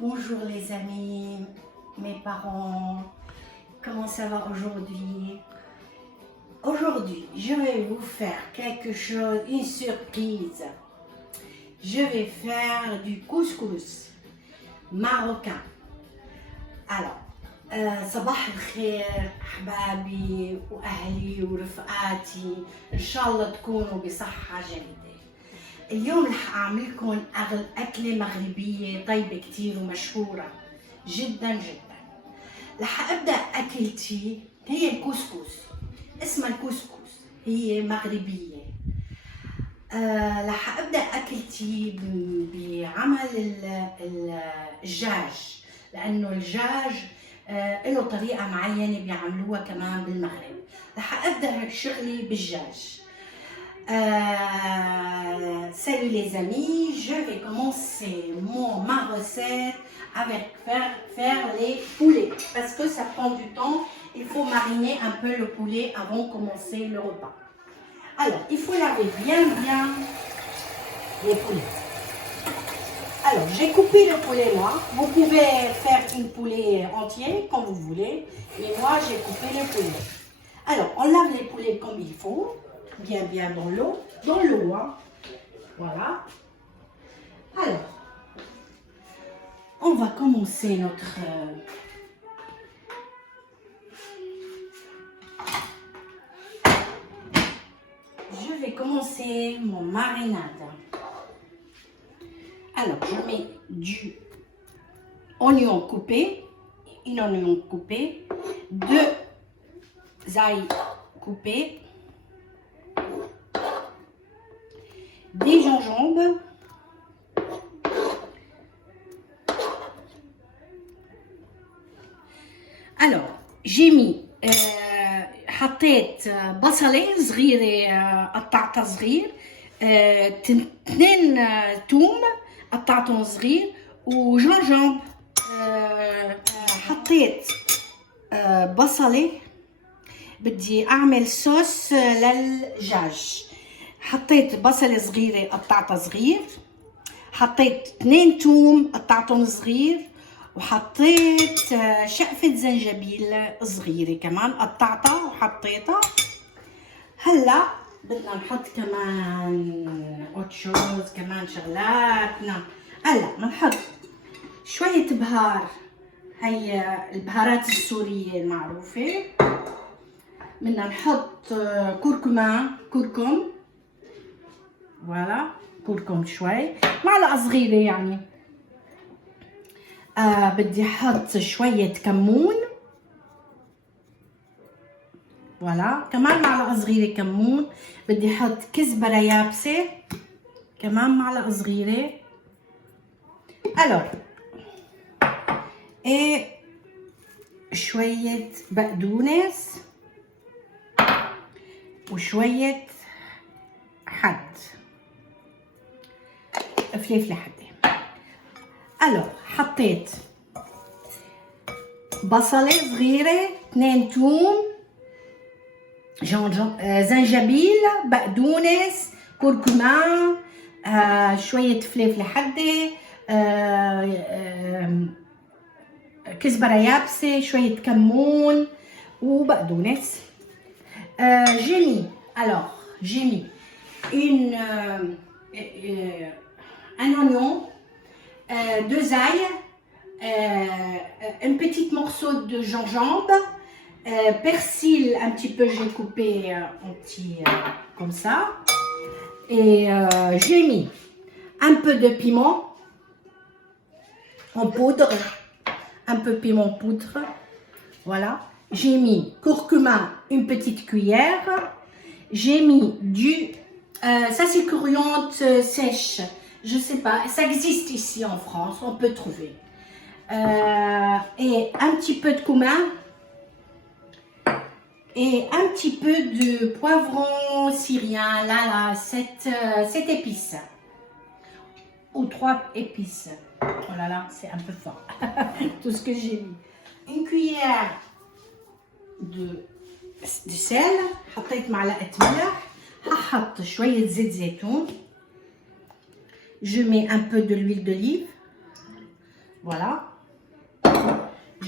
Bonjour les amis, mes parents, comment ça va aujourd'hui? Aujourd'hui, je vais vous faire quelque chose, une surprise. Je vais faire du couscous marocain. Alors, صباح الخير أحبابي وأهلي ورفقاتي، إن شاء الله تكونوا بصحة جيدة. اليوم رح أعمل لكم أكلة مغربية طيبة كتير ومشهورة جدا جدا. رح أبدأ أكلتي هي الكسكس، اسمها الكسكس، هي مغربية. رح أبدأ أكلتي بعمل الدجاج، لأنه الدجاج له طريقة معينة بيعملوها كمان بالمغرب. رح أبدأ شغلي بالدجاج. Salut les amis, je vais commencer ma recette avec faire les poulets parce que ça prend du temps, il faut mariner un peu le poulet avant de commencer le repas. Alors, il faut laver bien les poulets. Alors, j'ai coupé le poulet moi, vous pouvez faire une poulet entier comme vous voulez, mais moi j'ai coupé le poulet. Alors, on lave les poulets comme il faut. Bien dans l'eau, hein. Voilà. Alors, on va commencer notre je vais commencer mon marinade. Alors, je mets du oignon coupé, un oignon coupé, 2 ail coupés, des gingembre, alors j'ai mis حطيت بصلة صغيرة قطعتها صغير، 2 توم قطعتهم صغير، وجنجبر. حطيت بصلة، بدي اعمل صوص للدجاج. حطيت بصلة صغيرة قطعتها صغير، حطيت 2 توم قطعتهم صغير، وحطيت شقفة زنجبيل صغيرة كمان قطعتها وحطيتها. هلا بدنا نحط كمان اوتشوز، كمان شغلاتنا. هلا بنحط شوية بهار، هي البهارات السورية المعروفة. بدنا نحط كركم، فوالا كركم شوي، معلقة صغيرة يعني. بدي احط شوية كمون، فوالا كمان معلقة صغيرة كمون. بدي احط كزبرة يابسة كمان معلقة صغيرة. الور شوية بقدونس وشوية فلفل حادة. الور حطيت بصلة صغيرة، 2 توم، زنجبيل، بقدونس، كركمان، شوية فلفل حادة، كزبرة يابسة، شوية كمون وبقدونس. j'ai mis un oignon, 2 ails, un petit morceau de gingembre, persil un petit peu, j'ai coupé en petits comme ça, et j'ai mis un peu de piment en poudre, un peu piment poudre, voilà. J'ai mis curcuma, une petite cuillère. J'ai mis ça c'est coriandre sèche, je sais pas, ça existe ici en France, on peut trouver. Et un petit peu de cumin et un petit peu de poivron syrien, là, 7 épices ou 3 épices. Oh là là, c'est un peu fort. Tout ce que j'ai mis. Une cuillère de sel، حطيت معلقة ملح، هحط شوية زيت زيتون. Je mets un peu de l'huile d'olive. Voilà.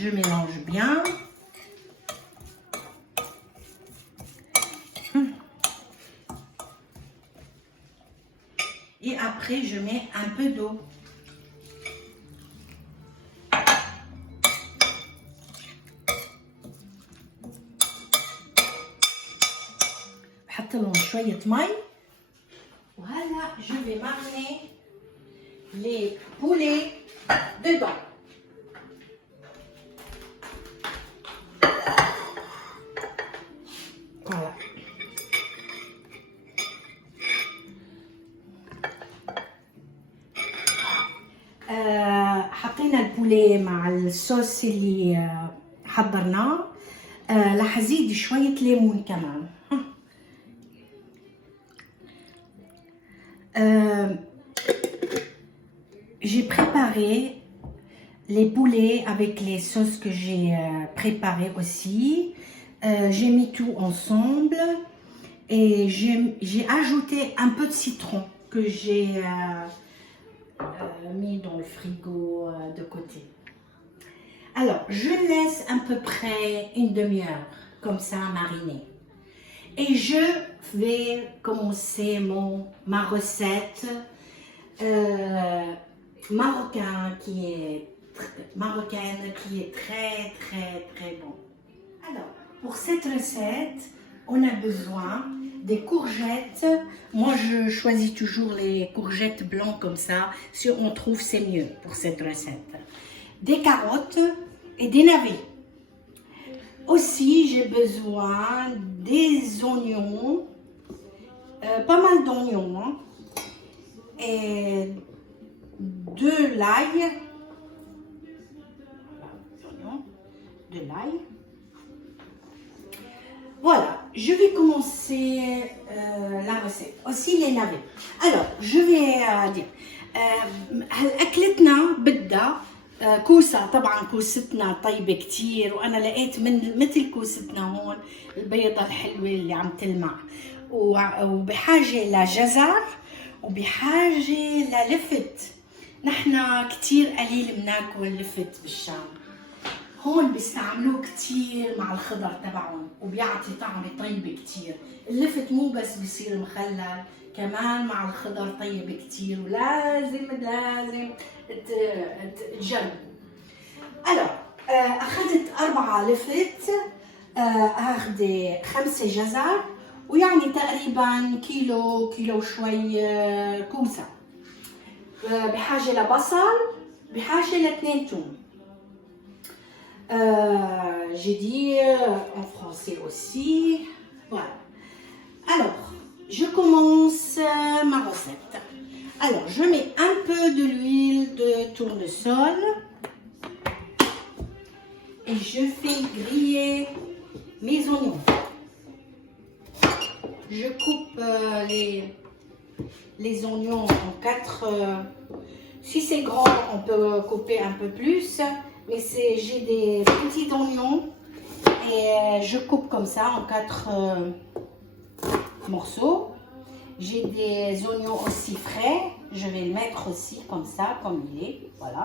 Je mélange bien. Et après, je mets un peu d'eau. بحط لهم شوية مي. Voilà, je vais mariner les poulets dedans. Voilà. حطينا البوليه مع الصوص اللي حضرناه. راح ازيد شويه ليمون كمان. J'ai préparé les poulets avec les sauces que j'ai préparées aussi. J'ai mis tout ensemble et j'ai ajouté un peu de citron que j'ai mis dans le frigo de côté. Alors, je laisse à peu près une demi-heure comme ça mariner. Et je vais commencer ma recette marocaine qui est très très bon. Alors, pour cette recette, on a besoin des courgettes. Moi, je choisis toujours les courgettes blancs comme ça. Si on trouve, c'est mieux pour cette recette. Des carottes et des navets. Aussi, j'ai besoin des oignons, pas mal d'oignons, hein, et de l'ail, de l'ail. Voilà, je vais commencer la recette. Aussi les navets. Alors, je vais dire, أكلتنا بدها كوسة. طبعا كوستنا طيبة كتير، وأنا لقيت من مثل كوستنا هون البيضة الحلوة اللي عم تلمع، وبحاجة لجزر وبحاجة للفت. نحنا كتير قليل بناكل لفت بالشام، هون بيستعملوه كتير مع الخضر تبعهم وبيعطي طعم طيب كتير. اللفت مو بس بيصير مخلل، كمان مع الخضر طيب كتير، ولازم تجربوا. Alors, أخذت 4 لفت، أخذ 5 جزر، ويعني تقريبا كيلو شوي كوسة. بحاجة لبصل، بحاجة ل2 توم. J'ai dit en français aussi. Voilà. Alors, je commence ma recette. Alors, je mets un peu de l'huile de tournesol et je fais griller mes oignons. Je coupe les oignons en 4. Si c'est grand, on peut couper un peu plus. Mais j'ai des petits oignons et je coupe comme ça en 4 morceaux. J'ai des oignons aussi frais. Je vais le mettre aussi comme ça, comme il est. Voilà.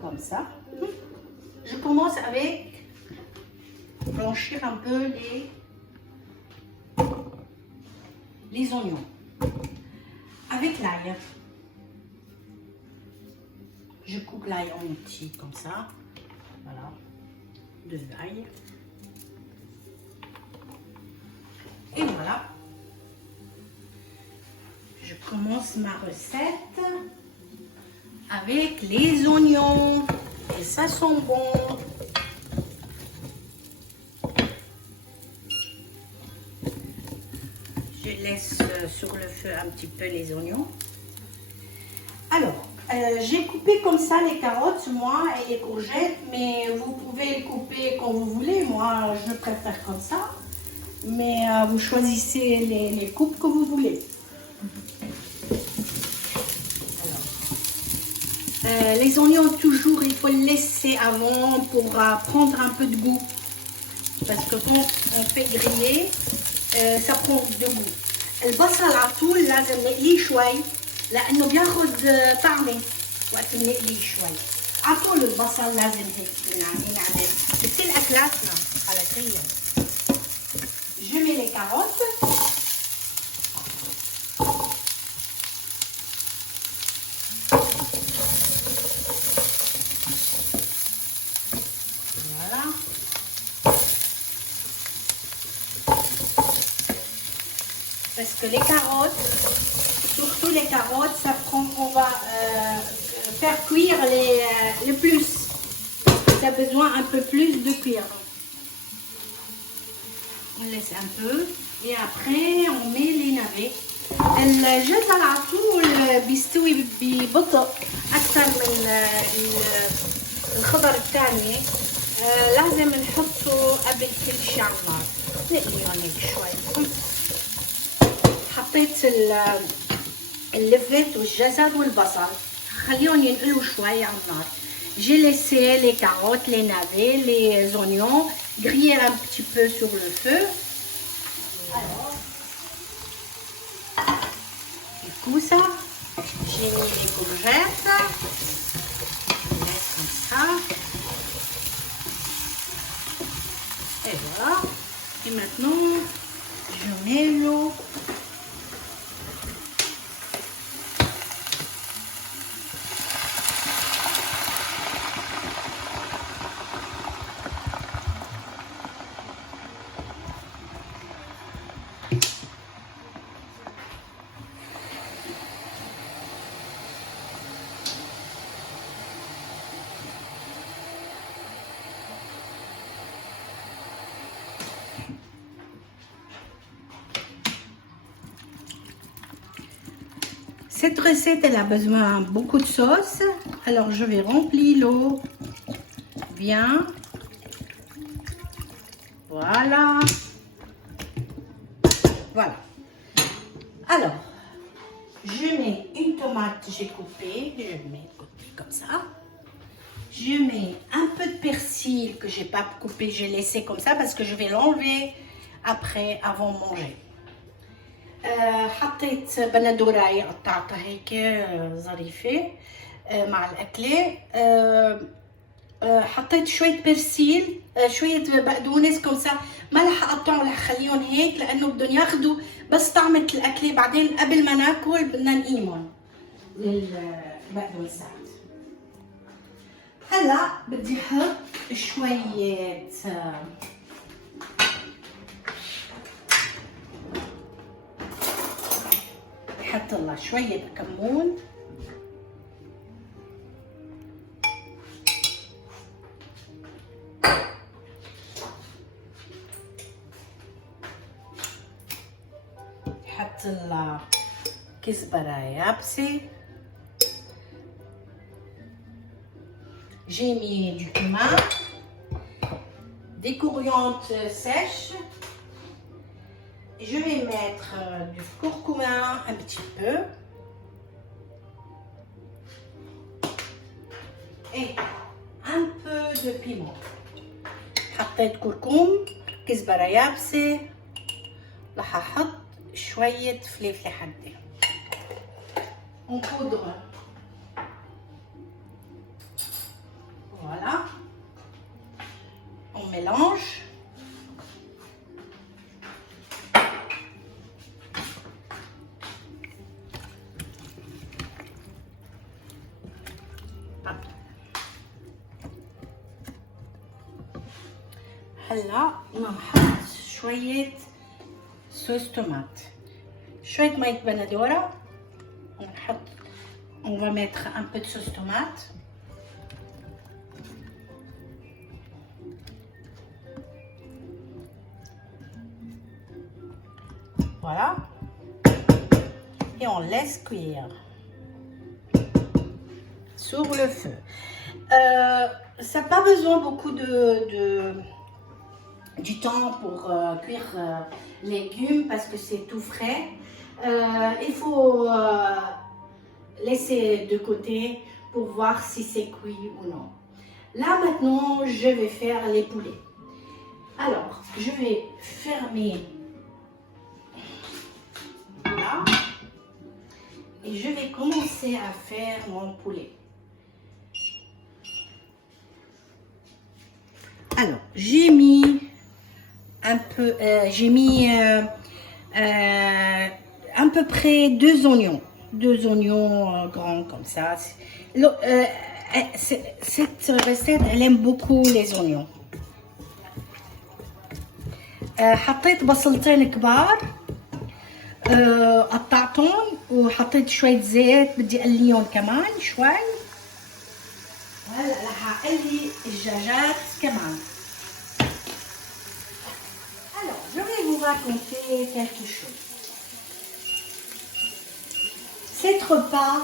Comme ça. Je commence avec blanchir un peu les oignons. Avec l'ail. Je coupe l'ail en petits comme ça. Voilà. 2 ail. Et voilà. Je commence ma recette avec les oignons. Et ça sent bon. Je laisse sur le feu un petit peu les oignons. Alors, j'ai coupé comme ça les carottes, moi, et les courgettes, mais vous pouvez les couper quand vous voulez. Moi, je préfère comme ça. Mais vous choisissez les coupes que vous voulez. Alors, les oignons, toujours, il faut les laisser avant pour prendre un peu de goût. Parce que quand on fait griller, ça prend de goût. البصل على طول لازم نقليه شوي لأنه بياخد طعمة وقت بنقليه شوي. عطول البصل لازم هيك نعمل بس اكلاتنا على كل. Je mets les carottes. Voilà. Parce que les carottes, surtout les carottes, ça prend, on va faire cuire le plus. Ça a besoin un peu plus de cuire. On laisse un peu et après on met les navets. الجزر على طول بيستوي ببطء اكثر من الخضر الثاني. لازم نحطه قبل كل شيء على النار. نقليهم هيك شوي. حطيت اللفت والجزر والبصل، خليهم ينقلوا شوي على النار. J'ai laissé les carottes, les navets, les oignons griller un petit peu sur le feu. Alors, du coup ça, j'ai mis les courgettes. Je laisse comme ça. Et voilà. Et maintenant, je mets l'eau. Cette recette, elle a besoin de beaucoup de sauce. Alors, je vais remplir l'eau bien. Voilà. Voilà. Alors, je mets une tomate que j'ai coupée. Je mets comme ça. Je mets un peu de persil que j'ai pas coupé. J'ai laissé comme ça parce que je vais l'enlever après, avant de manger. حطيت بندوراي قطعتها هيك ظريفه مع الاكله. حطيت شويه برسيل، شويه بقدونس كمسه. ما رح اقطعهم، رح خليهم هيك لانه بدهم ياخذوا بس طعمه الاكله. بعدين قبل ما ناكل بدنا نقيمهم البقدونسات. هلا بدي احط شويه حط لها شوية كمون، حط لها كزبرة يابسة. J'ai mis du cumin, des coriandres sèches. Je vais mettre du curcuma un petit peu et un peu de piment. حطيت كركم، كزبرة يابسة، راح احط شوية فلفل حادة en poudre. Voilà. On mélange. هلا نحط شوية صوص طماط، شوية مية بندورة. ونحط on va mettre un peu de sauce tomate. Voilà. Et on laisse cuire sur le feu. Ça n'a pas besoin beaucoup du temps pour cuire les légumes parce que c'est tout frais. Il faut laisser de côté pour voir si c'est cuit ou non. Là maintenant, je vais faire les poulets. Alors, je vais fermer là et je vais commencer à faire mon poulet. Alors, j'ai mis un peu, j'ai mis à peu près 2 oignons. 2 oignons grands comme ça. Cette recette, elle aime beaucoup les oignons. حطيت بصلتين كبار قطعتهم وحطيت شوية زيت بدي أقليهم كمان شوي. هلا رح أقلي الدجاجات كمان. Alors, je vais vous raconter quelque chose. Cet repas,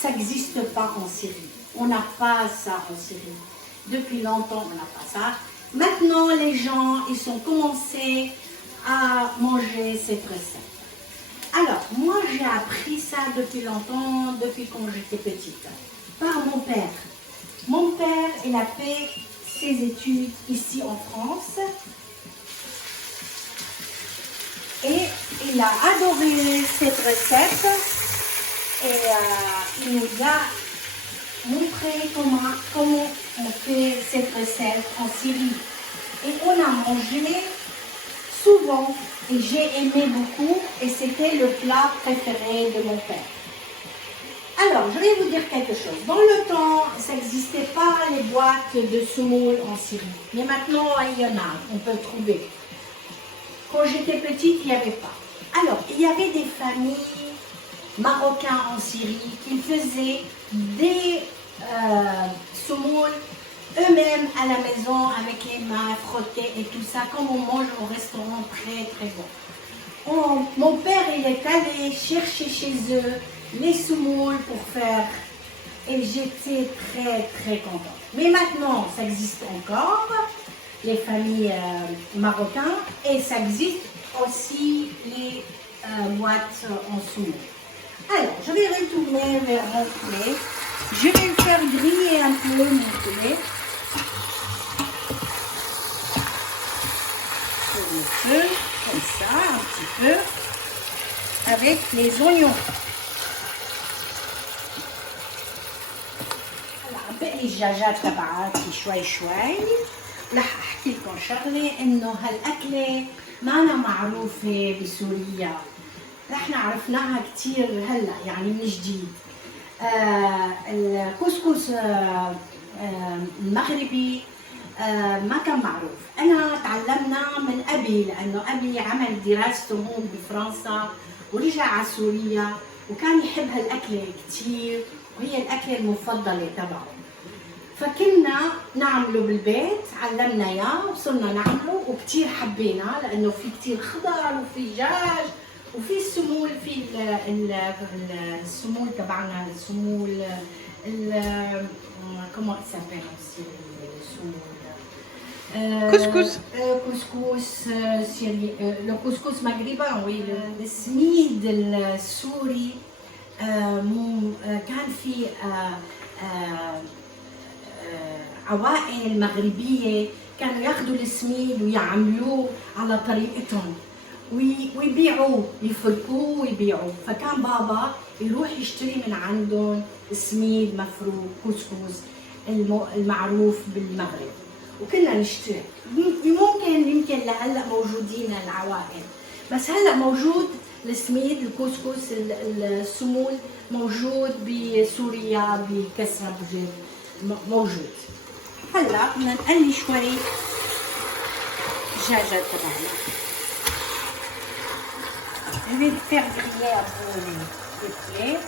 ça n'existe pas en Syrie. On n'a pas ça en Syrie. Depuis longtemps, on n'a pas ça. Maintenant, les gens, ils ont commencé à manger cette recette. Alors, moi, j'ai appris ça depuis longtemps, depuis quand j'étais petite, par mon père. Mon père, il a fait ses études ici en France. Et il a adoré cette recette. Et il nous a montré comment on fait cette recette en Syrie. Et on a mangé souvent et j'ai aimé beaucoup et c'était le plat préféré de mon père. Alors, je vais vous dire quelque chose. Dans le temps, ça n'existait pas les boîtes de semoule en Syrie. Mais maintenant, il y en a, on peut trouver. Quand j'étais petite, il n'y avait pas. Alors, il y avait des familles marocains en Syrie qui faisaient des semoules eux-mêmes à la maison avec les mains frottées et tout ça, comme on mange au restaurant très très bon. Mon père, il est allé chercher chez eux les semoules pour faire et j'étais très très contente. Mais maintenant, ça existe encore, les familles marocaines, et ça existe aussi les boîtes en semoule. Alors, je vais retourner vers mon poulet. Je vais le faire griller un peu mon poulet. Sur le feu, comme ça, un petit peu, avec les oignons. هلا باقي الدجاجات تبعاتي شوي شوي. رح احكي لكم شغله انه هالاكله مانا معروفه بسوريا. نحن عرفناها كثير هلا يعني من جديد. الكسكس المغربي ما كان معروف. انا تعلمنا من ابي لانه ابي عمل دراسته هون بفرنسا ورجع على سوريا وكان يحب هالاكله كثير وهي الاكله المفضله تبعه. فكنا نعمله بالبيت، علمنا اياه وصرنا نعمله وكثير حبينا لانه في كثير خضر وفي دجاج وفي السمول، في السمول تبعنا، السمول كما سابيل السمول كسكس سوري، لو كسكس مغربي وي السميد السوري. كان في عوائل مغربيه كانوا ياخذوا السميد ويعملوه على طريقتهم ويبيعوه، يفركوه ويبيعوه. فكان بابا يروح يشتري من عندهم سميد مفروك كسكس المعروف بالمغرب وكنا نشتري. يمكن لهلا موجودين العوائل، بس هلا موجود السميد الكسكس السمول موجود بسوريا بكسرة بوجيب موجود. هلا بدنا نقلي شوي الدجاجة تبعنا. Je vais faire griller un peu les poulets.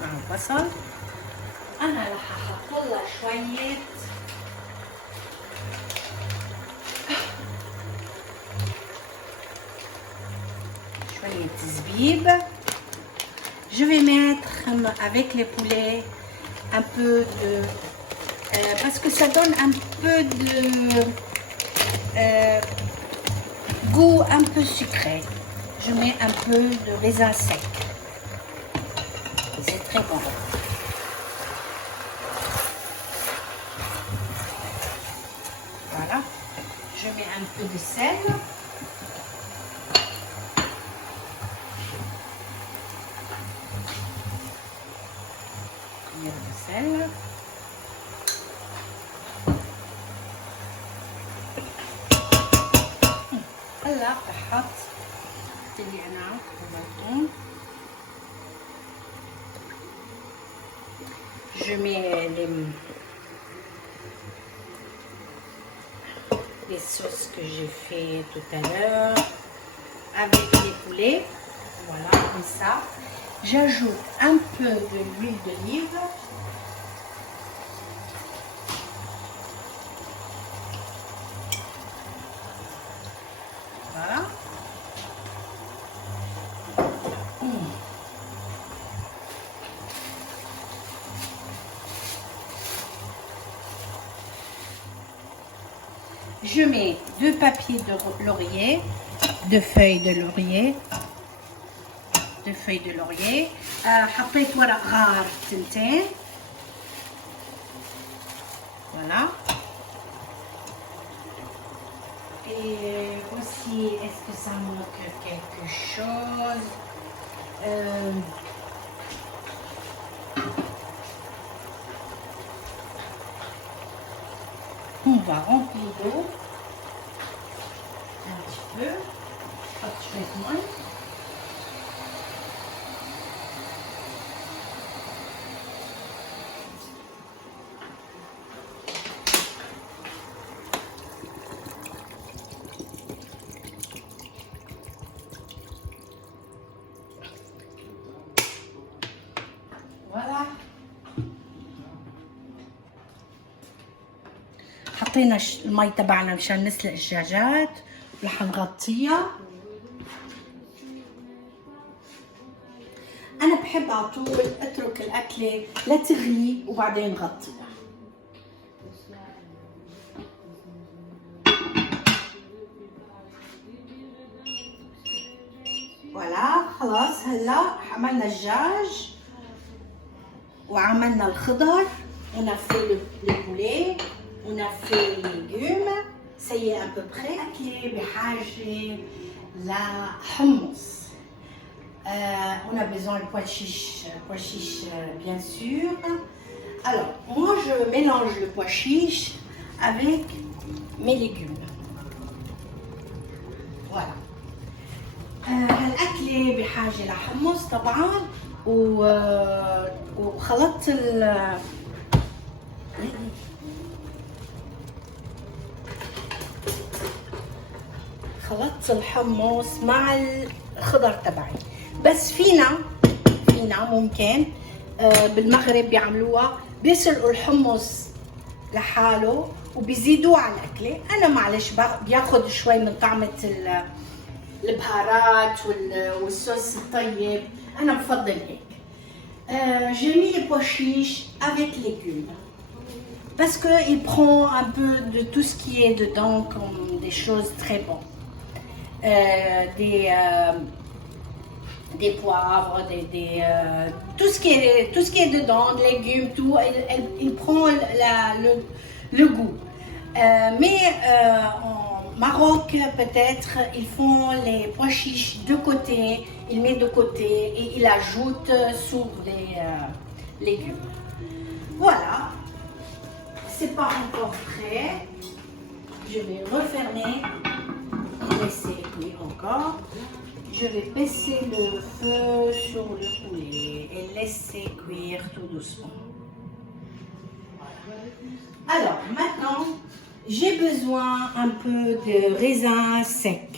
مع البصل. أنا رح أحط لها شوية زبيب. Je vais mettre avec les poulets un peu de parce que ça donne un peu de goût un peu sucré. Je mets un peu de raisin sec. C'est très bon. Voilà. Je mets un peu de sel. sel. هلا بحط اللي انا عملته. Je mets les sauces que j'ai fait tout à l'heure avec les poulets. Voilà, comme ça. J'ajoute un peu de l'huile d'olive. Voilà. Je mets 2 papiers de laurier, 2 feuilles de laurier. 2 feuilles de laurier. حطيت ورق غار 2. Voilà. Et aussi, est-ce que ça manque quelque chose? On va remplir d'eau. Un petit peu. Pas de moins. Voilà. حطينا المي تبعنا مشان نسلق الدجاجات ورح نغطيها. انا بحب على طول اترك الاكله لتغلي وبعدين غطيها. فوالا خلاص. هلا عملنا الدجاج وعملنا الخضر. On a fait le poulet, on a fait les légumes, ça y est à peu près. أكلة بحاجة لحمص. On a besoin de pois chiches bien sûr. Alors, moi je mélange le pois chiche avec mes légumes. Voilà. هالأكلة بحاجة لحمص طبعا وخلطت خلطت الحمص مع الخضر تبعي. بس فينا ممكن بالمغرب بيعملوها بيسلقوا الحمص لحاله وبيزيدوه على الأكلة. أنا معلش بياخد شوي من طعمة البهارات والصوص الطيب. أنا بفضل هيك. J'ai mis les pois chiches avec légumes parce qu'il prend un peu de tout ce qui est dedans comme des choses très bonnes. Des poivres, tout ce qui est dedans, légumes, tout, il prend le goût. Mais en Maroc, peut-être, ils font les pois chiches de côté, ils mettent de côté et ils ajoutent sur les légumes. Voilà, c'est pas encore prêt. Je vais refermer et laisser cuire encore. Je vais baisser le feu sur le poulet et laisser cuire tout doucement. Voilà. Alors maintenant, j'ai besoin un peu de raisin sec.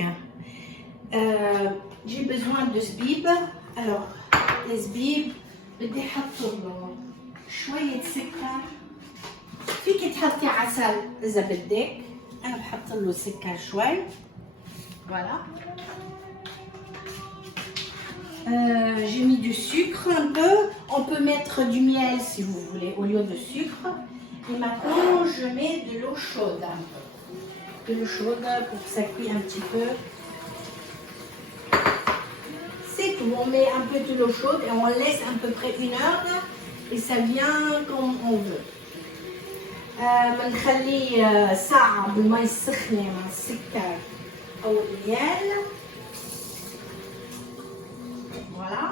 J'ai besoin de zbib. Alors, les zbib, بدي احط له شوية سكر. فيك تحطي عسل إذا بدك. أنا بحط له سكر شوي. Voilà. J'ai mis du sucre un peu. On peut mettre du miel si vous voulez au lieu de sucre. Et maintenant, je mets de l'eau chaude un peu. De l'eau chaude pour que ça cuise un petit peu. C'est tout. On met un peu de l'eau chaude et on laisse à peu près 1 heure et ça vient comme on veut. بنخليه ساعة بالماء السخنة مع السكر أو الميل. Voilà.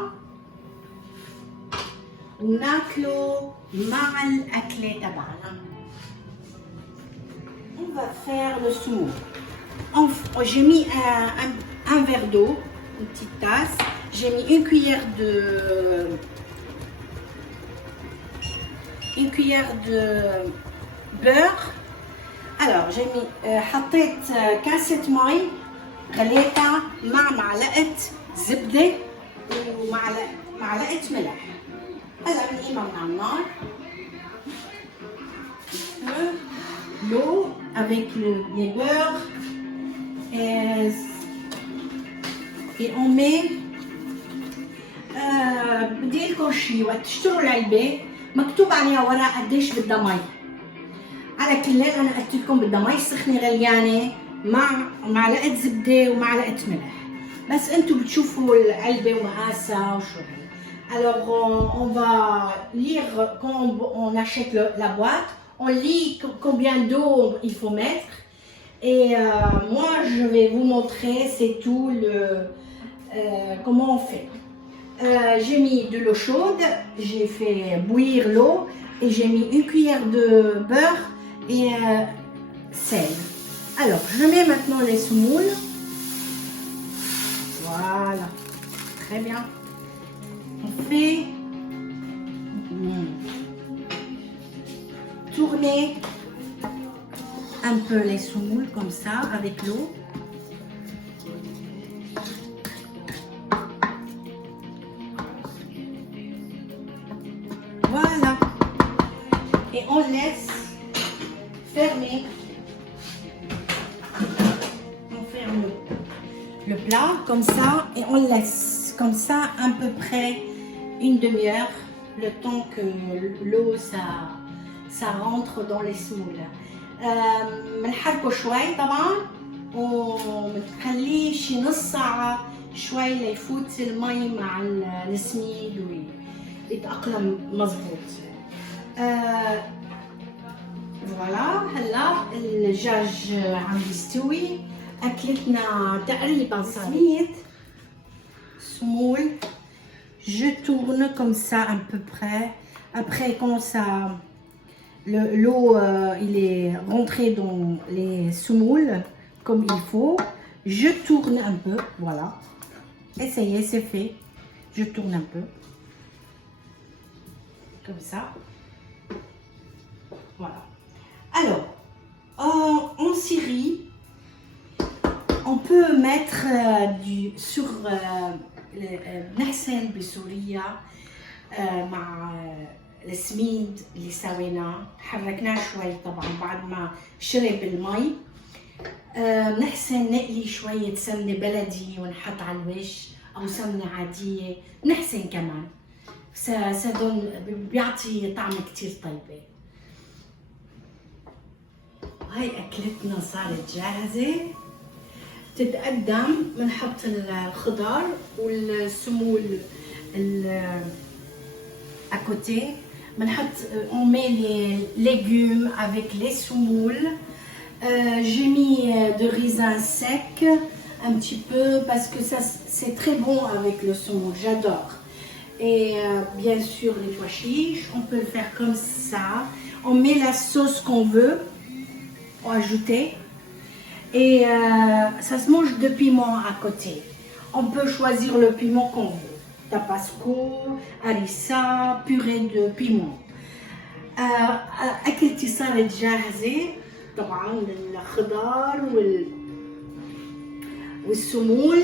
وناكله مع الأكلة تبعنا. On va faire le semoule. J'ai mis un verre d'eau, une petite tasse. J'ai mis une cuillère de beurre. Alors j'ai mis حطيت كاسة مي غليتها مع معلقة زبدة ومعلقة ملح. هلا بنقيمها من على النار. L'eau avec les beurres et on met بدي لكم شيء وقت تشتروا العلبة مكتوب عليها ورقة قديش بدها مي. على كل انا قلت لكم بدها مي سخنه غليانه مع معلقه زبده ومعلقه ملح، بس انتم بتشوفوا العلبه ومقاسها وشو هي. Alors on va lire quand on achète la boîte, on lit combien d'eau il faut mettre et moi je vais vous montrer c'est tout comment on fait. J'ai mis de l'eau chaude, j'ai fait bouillir l'eau et j'ai mis une cuillère de beurre et sel. Alors, je mets maintenant les semoules. Voilà, très bien. On fait tourner un peu les semoules comme ça avec l'eau. Voilà. Et on laisse fermer. On ferme le plat comme ça et on laisse comme ça à peu près une demi-heure, le temps que l'eau ça rentre dans les semoules. بنحركه شوي طبعا وبنخليه شي نص ساعة شوي ليفوت المي مع السميد ويتأقلم مظبوط. فوالا هلا الدجاج عم يستوي، اكلتنا تقريبا صارت. Semoule, je tourne comme ça à peu près. Après quand ça l'eau il est rentré dans les semoules comme il faut, je tourne un peu, voilà. Essayez, c'est fait. Je tourne un peu comme ça. Voilà. Alors, en Syrie, on peut mettre sur نحسن بسوريا مع السميد اللي سويناه حركناه شوي طبعا بعد ما شرب المي. نحسن نقلي شوية سمنة بلدي ونحط على الوش أو سمنة عادية، نحسن كمان سدون بيعطي طعم كتير طيبة. هاي أكلتنا صارت جاهزة تتقدم. بنحط الخضار والسمول à côté. On met les légumes avec les semoules. J'ai mis de raisin sec un petit peu parce que ça c'est très bon avec le semoule, j'adore. Et bien sûr les pois chiches, on peut le faire comme ça. On met la sauce qu'on veut, on ajouter. Et ça se mange de piment à côté. On peut choisir le piment qu'on veut. Tabasco, harissa, purée de piment. أكلتي صارت جاهزة طبعا الخضار والسمول.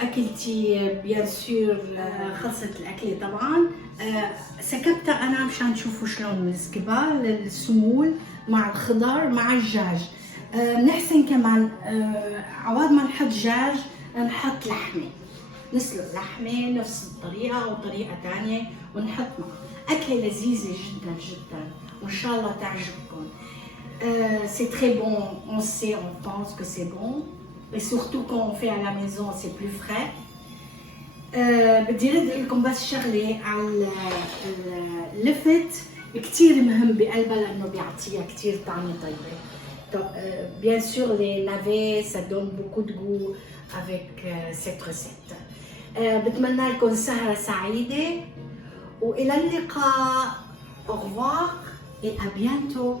أكلتي بيان سور خلصت الأكلة طبعا. سكبتها أنا مشان تشوفوا شلون السكبال السمول مع الخضار مع الدجاج. بنحسن كمان عوض ما نحط دجاج نحط لحمة، نسلق لحمة نفس الطريقة أو طريقة تانية ونحط معها. أكلة لذيذة جدا جدا وإن شاء الله تعجبكم. C'est très bon, on sait, on pense que c'est bon. Et surtout quand on fait à la maison, c'est plus frais. بدي رد لكم بس شغلة على اللفت كتير مهم بقلبها لأنه بيعطيها كتير طعمة طيبة. Bien sûr, les navets, ça donne beaucoup de goût avec cette recette. بتمنى لكم سهرة سعيدة وإلى اللقاء. Au revoir et à bientôt.